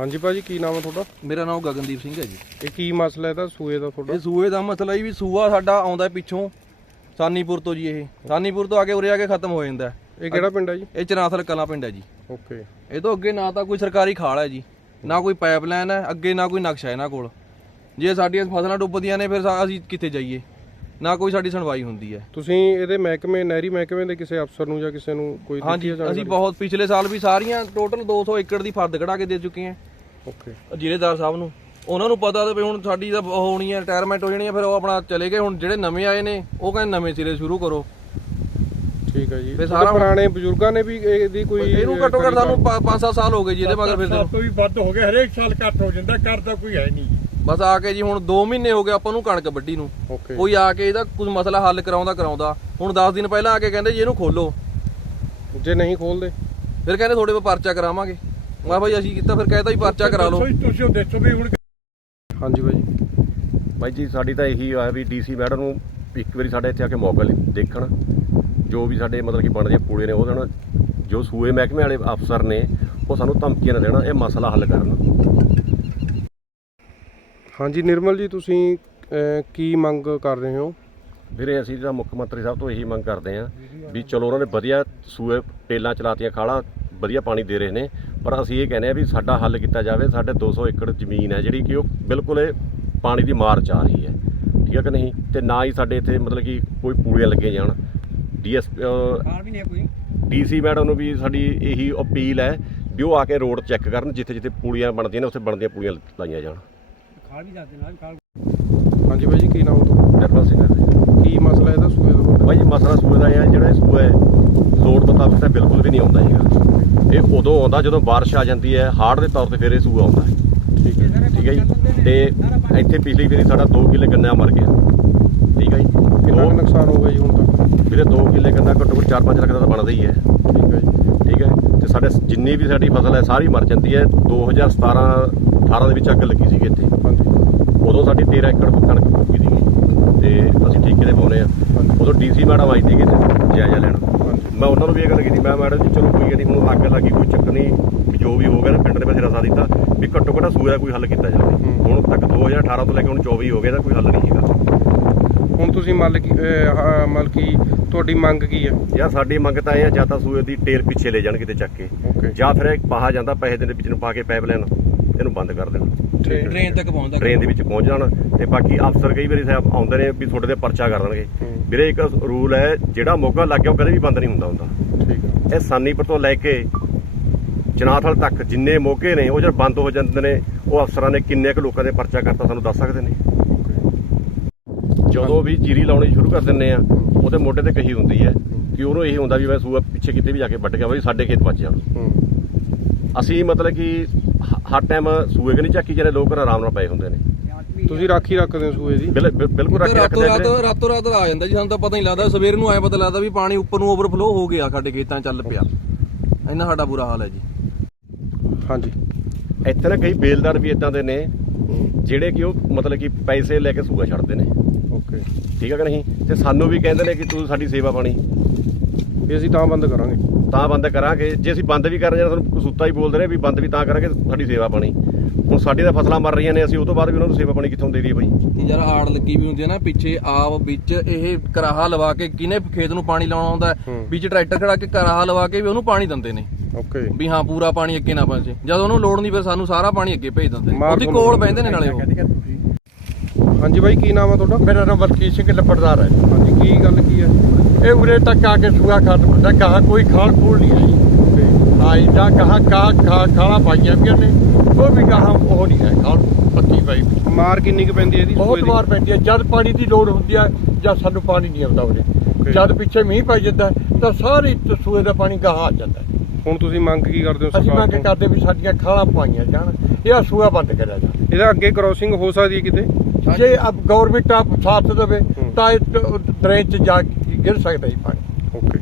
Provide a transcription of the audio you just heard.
ਹਾਂਜੀ ਭਾਜੀ ਕੀ ਨਾਮ ਹੈ ਤੁਹਾਡਾ? ਮੇਰਾ ਨਾਮ ਗਗਨਦੀਪ ਸਿੰਘ ਹੈ ਜੀ। ਇਹ ਕੀ ਮਸਲਾ ਹੈ ਤਾਂ ਸੂਏ ਦਾ ਤੁਹਾਡਾ? ਇਹ ਸੂਏ ਦਾ ਮਸਲਾ ਹੀ ਵੀ ਸੂਆ ਸਾਡਾ ਆਉਂਦਾ ਪਿੱਛੋਂ ਸਾਨੀਪੁਰ ਤੋਂ ਜੀ ਇਹ। ਸਾਨੀਪੁਰ ਤੋਂ ਆ ਕੇ ਉਰੇ ਆ ਕੇ ਖਤਮ ਹੋ ਜਾਂਦਾ। ਇਹ ਕਿਹੜਾ ਪਿੰਡ ਹੈ ਜੀ? ਇਹ ਚਨਾਥਲ ਕਲਾ ਪਿੰਡ ਹੈ ਜੀ। ਓਕੇ। ਇਹ ਤੋਂ ਅੱਗੇ ਨਾ ਤਾਂ ਕੋਈ ਸਰਕਾਰੀ ਖਾਲ ਹੈ ਜੀ ਨਾ ਕੋਈ ਪਾਈਪਲਾਈਨ ਹੈ ਅੱਗੇ ਨਾ ਕੋਈ ਨਕਸ਼ਾ ਹੈ ਇਹਨਾਂ ਕੋਲ। ਜੇ ਸਾਡੀਆਂ ਫਸਲਾਂ ਡੁੱਬਦੀਆਂ ਨੇ ਫਿਰ ਅਸੀਂ ਕਿੱਥੇ ਜਾਈਏ? ਨਾ ਕੋਈ ਸਾਡੀ ਸੁਣਵਾਈ ਹੁੰਦੀ ਹੈ। ਤੁਸੀਂ ਇਹਦੇ ਮਹਿਕਮੇ ਨਹਿਰੀ ਮਹਿਕਮੇ ਦੇ ਕਿਸੇ ਅਫਸਰ ਨੂੰ ਜਾਂ ਕਿਸੇ ਨੂੰ ਕੋਈ ਹਾਂਜੀ? ਅਸੀਂ ਬਹੁਤ ਪਿਛਲੇ ਸਾਲ ਵੀ ਸਾਰੀਆਂ ਟੋਟਲ 200 ਏਕੜ ਦੀ ਫਰਦ ਕਢਾ ਕੇ ਦੇ ਚੁੱਕੇ ਹਾਂ। ਓਕੇ ਜ਼ਿਲ੍ਹੇਦਾਰ ਸਾਹਿਬ ਨੂੰ। ਉਹਨਾਂ ਨੂੰ ਪਤਾ ਤੇ ਵੀ ਹੁਣ ਸਾਡੀ ਤਾਂ ਉਹ ਹੋਣੀ ਹੈ ਰਿਟਾਇਰਮੈਂਟ ਹੋ ਜਾਣੀ ਹੈ ਫਿਰ ਉਹ ਆਪਣਾ ਚਲੇ ਗਏ। ਹੁਣ ਜਿਹੜੇ ਨਵੇਂ ਆਏ ਨੇ ਉਹ ਕਹਿੰਦੇ ਨਵੇਂ ਸਿਰੇ ਸ਼ੁਰੂ ਕਰੋ। ਠੀਕ ਹੈ ਜੀ। ਫਿਰ ਸਾਰਾ ਪੁਰਾਣੇ ਬਜ਼ੁਰਗਾਂ ਨੇ ਵੀ ਇਹਦੀ ਕੋਈ ਇਹਨੂੰ ਘੱਟੋ ਘੱਟ ਸਾਨੂੰ 5-7 ਸਾਲ ਹੋ ਗਏ ਜੀ ਇਹਦੇ ਮਗਰ ਫਿਰ ਸੱਤ ਤੋਂ ਵੀ ਵੱਧ ਹੋ ਗਏ ਹਰੇਕ ਸਾਲ ਘੱਟ ਹੋ ਜਾਂਦਾ ਕਰਦਾ ਕੋਈ ਹੈ ਨਹੀਂ। ਬਸ ਆ ਕੇ ਜੀ ਹੁਣ 2 ਮਹੀਨੇ ਹੋ ਗਏ ਆਪਾਂ ਨੂੰ ਕਣਕ ਵੱਢੀ ਨੂੰ। ਓਕੇ ਕੋਈ ਆ ਕੇ ਇਹਦਾ ਕੁਝ ਮਸਲਾ ਹੱਲ ਕਰਾਉਂਦਾ ਕਰਾਉਂਦਾ। ਹੁਣ 10 ਦਿਨ ਪਹਿਲਾਂ ਆ ਕੇ ਕਹਿੰਦੇ ਜੀ ਇਹਨੂੰ ਖੋਲੋ। ਜੇ ਨਹੀਂ ਖੋਲਦੇ? ਫਿਰ ਕਹਿੰਦੇ ਤੁਹਾਡੇ 'ਤੇ ਪਰਚਾ ਕਰਾਵਾਂਗੇ। ਮੈਂ ਕਿਹਾ ਭਾਈ ਅਸੀਂ ਕੀਤਾ ਫਿਰ ਕਹਿੰਦਾ ਹੀ ਪਰਚਾ ਕਰਾ ਲਓ। ਤੁਸੀਂ- ਦੇਖੋ ਵੀ ਹੁਣ ਹਾਂਜੀ ਭਾਜੀ ਬਾਈ ਜੀ ਸਾਡੀ ਤਾਂ ਇਹੀ ਆ ਵੀ ਡੀਸੀ ਮੈਡਮ ਨੂੰ ਇੱਕ ਵਾਰੀ ਸਾਡੇ ਇੱਥੇ ਆ ਕੇ ਮੌਕਾ ਲਈ ਦੇਖਣ। ਜੋ ਵੀ ਸਾਡੇ ਮਤਲਬ ਕਿ ਬਣਦੀਆਂ ਪੂੜੇ ਨੇ ਉਹ ਦੇਣ। ਜੋ ਸੂਏ ਮਹਿਕਮੇ ਵਾਲੇ ਅਫਸਰ ਨੇ ਉਹ ਸਾਨੂੰ ਧਮਕੀਆਂ ਨਾ ਦੇਣਾ ਇਹ ਮਸਲਾ ਹੱਲ ਕਰਨ। ਹਾਂਜੀ ਨਿਰਮਲ ਜੀ ਤੁਸੀਂ ਅਹ, ਕੀ ਮੰਗ ਕਰ ਰਹੇ ਹੋ? ਵੀਰੇ ਅਸੀਂ ਤਾਂ ਮੁੱਖ ਮੰਤਰੀ ਸਾਹਿਬ ਤੋਂ ਇਹੀ ਮੰਗ ਕਰਦੇ ਹਾਂ ਵੀ ਚਲੋ ਉਹਨਾਂ ਨੇ ਵਧੀਆ ਸੂਏ ਟੇਲਾਂ ਚਲਾਤੀਆਂ ਖਾਲਾਂ ਵਧੀਆ ਪਾਣੀ ਦੇ ਰਹੇ ਨੇ ਪਰ ਅਸੀਂ ਇਹ ਕਹਿੰਦੇ ਆ ਵੀ ਸਾਡਾ ਹੱਲ ਕੀਤਾ ਜਾਵੇ ਸਾਡੇ 200 ਏਕੜ ਜ਼ਮੀਨ ਹੈ ਜਿਹੜੀ ਕਿ ਉਹ ਬਿਲਕੁਲ ਇਹ ਪਾਣੀ ਦੀ ਮਾਰ ਚ ਆ ਰਹੀ ਹੈ। ਠੀਕ ਹੈ ਕਿ ਨਹੀਂ? ਤੇ ਨਾ ਹੀ ਸਾਡੇ ਇੱਥੇ ਮਤਲਬ ਕਿ ਕੋਈ ਪੂੜੀਆਂ ਲੱਗੇ ਜਾਣ। ਡੀਐਸ ਵੀ ਨਹੀਂ ਕੋਈ। ਡੀਸੀ ਮੈਡਮ ਨੂੰ ਵੀ ਸਾਡੀ ਇਹੀ ਅਪੀਲ ਹੈ ਵੀ ਉਹ ਆ ਕੇ ਰੋਡ ਚੈੱਕ ਕਰਨ ਜਿੱਥੇ ਜਿੱਥੇ ਪੁਲੀਆਂ ਬਣਦੀਆਂ ਨੇ ਉੱਥੇ ਬਣਦੀਆਂ ਪੁਲੀਆਂ ਲਾਈਆਂ ਜਾਣ। ਖਾਲ ਵੀ ਜਾਂਦੇ ਨਾਲ ਖਾਲ ਹਾਂਜੀ ਭਾਜੀ ਕੀ ਨਾਮ ਤੁਹਾਡਾ? ਨਿਰਮਲ ਸਿੰਘ ਹੈ ਕੀ ਮਸਲਾ ਇਹਦਾ ਸੂਏ ਦਾ ਭਾਈ ਜੀ ਮਸਲਾ ਸੂਏ ਦਾ ਇਹ ਹੈ ਜਿਹੜਾ ਇਹ ਸੂਆ ਹੈ ਲੋੜ ਮੁਤਾਬਕ ਤਾਂ ਬਿਲਕੁਲ ਵੀ ਨਹੀਂ ਆਉਂਦਾ ਹੈਗਾ। ਇਹ ਉਦੋਂ ਆਉਂਦਾ ਜਦੋਂ ਬਾਰਿਸ਼ ਆ ਜਾਂਦੀ ਹੈ ਹਾੜ ਦੇ ਤੌਰ ਤੇ ਫਿਰ ਇਹ ਸੂਆ ਆਉਂਦਾ ਹੈ। ਠੀਕ ਹੈ। ਠੀਕ ਹੈ ਜੀ। ਤੇ ਇੱਥੇ ਪਿਛਲੀ ਵਾਰੀ ਸਾਡਾ 2 ਕਿੱਲੇ ਗੰਨਾ ਮਰ ਗਿਆ। ਠੀਕ ਹੈ ਜੀ। ਕਿੰਨਾ ਨੁਕਸਾਨ ਹੋ ਗਿਆ ਜੀ ਹੁਣ ਤੱਕ? ਵੀਰੇ 2 ਕਿੱਲੇ ਗੰਨਾ ਘੱਟੋ ਘੱਟ 4-5 ਲੱਖ ਦਾ ਤਾਂ ਬਣਦਾ ਹੀ ਹੈ। ਜੀ ਤੇ ਸਾਡੇ ਜਿੰਨੀ ਵੀ ਸਾਡੀ ਫਸਲ ਹੈ ਸਾਰੀ ਮਰ ਜਾਂਦੀ ਹੈ। 2017 18 ਦੇ ਵਿੱਚ ਅੱਗ ਲੱਗੀ ਸੀਗੀ ਇੱਥੇ। ਹਾਂਜੀ। ਉਦੋਂ ਸਾਡੀ 13 ਏਕੜ ਕਣਕ ਪੱਕੀ ਸੀਗੀ। ਤੇ ਅਸੀਂ ਠੇਕੇ ਤੇ ਪਾਉਨੇ ਆ ਉਦੋਂ ਡੀਸੀ ਮੈਡਮ ਆਈ ਸੀਗੀ ਜਾਇਜ਼ਾ ਲੈਣ। ਮੈਂ ਉਹਨਾਂ ਨੂੰ ਵੀ ਇਹ ਗੱਲ ਕੀਤੀ ਮੈਂ ਮੈਡਮ ਜੀ ਚਲੋ ਕੋਈ ਨਹੀਂ ਹੁਣ ਅੱਗ ਲੱਗੀ ਕੋਈ ਚੱਕਰ ਨਹੀਂ ਵੀ ਜੋ ਵੀ ਹੋ ਗਿਆ ਨਾ ਪਿੰਡ ਦੇ ਵਿੱਚ ਰਸਾ ਦਿੱਤਾ ਵੀ ਘੱਟੋ ਘੱਟ ਦਾ ਕੋਈ ਹੱਲ ਕੀਤਾ ਜਾਵੇ। ਹੁਣ ਤੱਕ 2018 ਤੋਂ ਲੈ ਕੇ ਹੁਣ 24 ਹੋ ਗਏ ਦਾ ਕੋਈ ਹੱਲ ਨਹੀਂ ਹੈਗਾ। ਤੁਸੀਂ ਮੰਨ ਕੀ ਮਤਲਬ ਕੀ ਤੁਹਾਡੀ ਮੰਗ ਕੀ ਹੈ? ਜਾਂ ਸਾਡੀ ਮੰਗ ਤਾਂ ਇਹ ਹੈ ਜਾਂ ਤਾਂ ਸੂਏ ਦੀ ਟੇਰ ਪਿੱਛੇ ਲੈ ਜਾਣ ਕਿਤੇ ਚੱਕ ਕੇ। ਜਾਂ ਫਿਰ ਇਹ ਪਾਹਾ ਜਾਂਦਾ ਪੈਸੇ ਦੇ ਵਿੱਚ ਨੂੰ ਪਾ ਕੇ ਪਾਈਪਲਾਈਨ ਇਹਨੂੰ ਬੰਦ ਕਰ ਦੇਣ। ਠੀਕ ਹੈ। ਟ੍ਰੇਨ ਤੱਕ ਪਹੁੰਚਦਾ। ਟ੍ਰੇਨ ਦੇ ਵਿੱਚ ਪਹੁੰਚ ਜਾਣ ਤੇ ਬਾਕੀ ਅਫਸਰ ਕਈ ਵਾਰੀ ਸਾਹਿਬ ਆਉਂਦੇ ਨੇ ਵੀ ਤੁਹਾਡੇ ਤੇ ਪਰਚਾ ਕਰ ਦੇਣਗੇ। ਵੀਰੇ ਇੱਕ ਰੂਲ ਹੈ ਜਿਹੜਾ ਮੋਗਾ ਲੱਗ ਗਿਆ ਉਹ ਕਦੇ ਵੀ ਬੰਦ ਨਹੀਂ ਹੁੰਦਾ ਹੁੰਦਾ। ਠੀਕ ਹੈ। ਇਹ ਸਾਨੀਪੁਰ ਤੋਂ ਲੈ ਕੇ ਜਨਾਥਲ ਤੱਕ ਜਿੰਨੇ ਮੋਗੇ ਨੇ ਉਹ ਜਦ ਬੰਦ ਹੋ ਜਾਂਦੇ ਨੇ ਉਹ ਅਫਸਰਾਂ ਨੇ ਕਿੰਨੇ ਕੁ ਲੋਕਾਂ ਦੇ ਪਰਚਾ ਕਰਤਾ ਸਾਨੂੰ ਦੱਸ ਸਕਦੇ ਨੇ? ਜਦੋਂ ਵੀ ਜੀਰੀ ਲਾਉਣੀ ਸ਼ੁਰੂ ਕਰ ਦਿੰਨੇ ਆ ਉਹਦੇ ਮੋਢੇ ਤੇ ਕਹੀ ਹੁੰਦੀ ਹੈ ਕਿ ਉਹਨੂੰ ਇਹ ਹੁੰਦਾ ਵੀ ਮੈਂ ਸੂਆ ਪਿੱਛੇ ਕਿਤੇ ਵੀ ਜਾ ਕੇ ਵੱਢ ਗਿਆ ਬਈ ਸਾਡੇ ਖੇਤ ਬਚ ਜਾਣ। ਅਸੀਂ ਮਤਲਬ ਕਿ ਹਰ ਟਾਈਮ ਸੂਏ ਕਿ ਨਹੀਂ ਚੱਕੀ ਜਿਹੜੇ ਲੋਕ ਆਰਾਮ ਨਾਲ ਪਏ ਹੁੰਦੇ ਨੇ। ਤੁਸੀਂ ਰਾਖੀ ਰੱਖਦੇ ਹੋ ਸੂਏ ਦੀ? ਬਿਲ- ਬਿਲ- ਬਿਲਕੁਲ ਰੱਖ ਰਾਤੋਂ ਰੱਖਦੇ ਰਾਤ ਨੇ ਰਾਤੋਂ ਰਾਤ ਆ ਜਾਂਦਾ ਜੀ ਸਾਨੂੰ ਤਾਂ ਪਤਾ ਨਹੀਂ ਲੱਗਦਾ ਸਵੇਰ ਨੂੰ ਆਏ ਪਤਾ ਲੱਗਦਾ ਵੀ ਪਾਣੀ ਉੱਪਰ ਨੂੰ ਓਵਰਫਲੋ ਹੋ ਗਿਆ ਸਾਡੇ ਖੇਤਾਂ ਚੱਲ ਪਿਆ। ਇੰਨਾ ਸਾਡਾ ਬੁਰਾ ਹਾਲ ਹੈ ਜੀ। ਹਾਂਜੀ। ਇੱਥੇ ਨਾ ਕਈ ਬੇਲਦਾਰ ਵੀ ਇਦਾਂ ਦੇ ਨੇ ਜਿਹੜੇ ਕਿ ਉਹ ਮਤਲਬ ਕਿ ਪੈਸੇ ਲੈ ਕੇ ਸੂਆ ਛੱਡਦੇ ਨੇ। ਓਕੇ। ਠੀਕ ਹੈ ਕਿ ਨਹੀਂ? ਤੇ ਸਾਨੂੰ ਵੀ ਕਹਿੰਦੇ ਨੇ ਕਿ ਤੂੰ ਸਾਡੀ ਸੇਵਾ ਪਾਣੀ। ਵੀ ਅਸੀਂ ਤਾਂ ਬੰਦ ਕਰਾਂਗੇ। ਤਾਂ ਬੰਦ ਕਰਾਂਗੇ। ਜੇ ਅਸੀਂ ਬੰਦ ਵੀ ਕਰ ਰਹੇ ਹਾਂ ਸਾਨੂੰ ਕਸੂਤਾ ਹੀ ਬੋਲਦੇ ਨੇ ਵੀ ਬੰਦ ਵੀ ਤਾਂ ਕਰਾਂਗੇ ਸਾਡੀ ਸੇਵਾ ਪਾਣੀ। ਹੁਣ ਸਾਡੀ ਤਾਂ ਫਸਲਾਂ ਮਰ ਰਹੀਆਂ ਨੇ ਅਸੀਂ ਉਹ ਤੋਂ ਬਾਅਦ ਵੀ ਉਹਨਾਂ ਨੂੰ ਸੇਵਾ ਪਾਣੀ ਕਿੱਥੋਂ ਦੇ ਦਈਏ ਬਈ? ਤੇ ਯਾਰ ਆੜ ਲੱਗੀ ਵੀ ਹੁੰਦੀ ਹੈ ਨਾ ਪਿੱਛੇ ਆਪ ਵਿੱਚ ਇਹ ਕਰਾਹਾ ਲਵਾ ਕੇ ਕਿਨੇ ਖੇਤ ਨੂੰ ਪਾਣੀ ਲਾਉਣਾ ਆਉਂਦਾ ਹੈ, ਹੂੰ। ਵਿੱਚ ਟਰੈਕਟਰ ਖੜਾ ਕੇ ਕਰਾਹਾ ਲਵਾ ਕੇ ਵੀ ਉਹਨੂੰ ਪਾਣੀ ਦਿੰਦੇ ਨੇ। ਓਕੇ। ਵੀ ਹਾਂ ਪੂਰਾ ਪਾਣੀ ਅੱਗੇ ਨਾ ਪਹੁੰਚੇ। ਜਦ ਉਹਨੂੰ ਲੋੜ ਨਹੀਂ ਫਿਰ ਸਾਨੂੰ ਸਾਰਾ ਪਾਣੀ ਅੱਗੇ ਭੇਜ ਦਿੰਦੇ ਮਾਰ ਉਹਦੀ ਤੁਹਾਨੂੰ ਕੋਲ ਬਹਿੰਦੇ ਨੇ ਨਾਲੇ ਉਹ। ਹਾਂਜੀ ਬਾਈ ਕੀ ਨਾਮ ਹੈ ਤੁਹਾਡਾ? ਮੇਰਾ ਨਾਮ ਮਲਕੀਤ ਸਿੰਘ ਲੱਪੜਦਾਰ ਹੈ। ਹਾਂਜੀ ਕੀ ਗੱਲ ਕੀ ਹੈ ਇਹ ਉਰੇ ਤੱਕ ਆ ਕੇ ਸੂਆ ਖਤਮ ਹੁੰਦਾ ਕਹਾ ਕੋਈ ਖਾਲ ਖੂਲ ਨਹੀਂ ਹੈ ਜੀ ਓਕੇ। ਆਈ ਦਾ ਕਹਾ ਕਾ ਖਾ ਖਾਲਾ ਪਾਈਆਂ ਵੀ ਨੇ ਉਹ ਵੀ ਕਹਾ ਉਹ ਨਹੀਂ ਹੈ ਖਾਲ ਪੱਕੀ ਪਈ। ਮਾਰ ਕਿੰਨੀ ਕੁ ਪੈਂਦੀ ਹੈ ਇਹਦੀ ਬਹੁਤ ਵਾਰ ਪੈਂਦੀ ਹੈ ਜਦ ਪਾਣੀ ਦੀ ਲੋੜ ਹੁੰਦੀ ਹੈ ਜਦ ਸਾਨੂੰ ਪਾਣੀ ਨਹੀਂ ਆਉਂਦਾ ਉਰੇ। ਜਦ ਪਿੱਛੇ ਮੀਂਹ ਪੈ ਜਾਂਦਾ ਹੈ, ਤਾਂ ਸਾਰੀ ਸੂਏ ਦਾ ਪਾਣੀ ਗਾਹਾਂ ਆ ਜਾਂਦਾ। ਹੈ। ਹੁਣ ਤੁਸੀਂ ਮੰਗ ਕੀ ਕਰਦੇ ਹੋ ਅਸੀਂ ਮੰਗ ਕਰਦੇ ਵੀ ਸਾਡੀਆਂ ਖਾਲਾਂ ਪਾਈਆਂ ਜਾਣ ਇਹ ਸੂਆ ਬੰਦ ਕਰਿਆ ਜਾਵੇ। ਇਹਦਾ ਅੱਗੇ ਕ੍ਰੋਸਿੰਗ ਹੋ ਸਕਦੀ ਹੈ ਕਿਤੇ? ਜੇ ਆਪ ਗਵਰਨਮੈਂਟ ਆਪ ਸਾਥ ਦੇਵੇ ਤਾਂ ਇਹ ਡਰੇਨ 'ਚ ਜਾ ਕੇ ਗਿਰ ਸਕਦਾ ਹੀ ਪਾਣੀ। ਓਕੇ।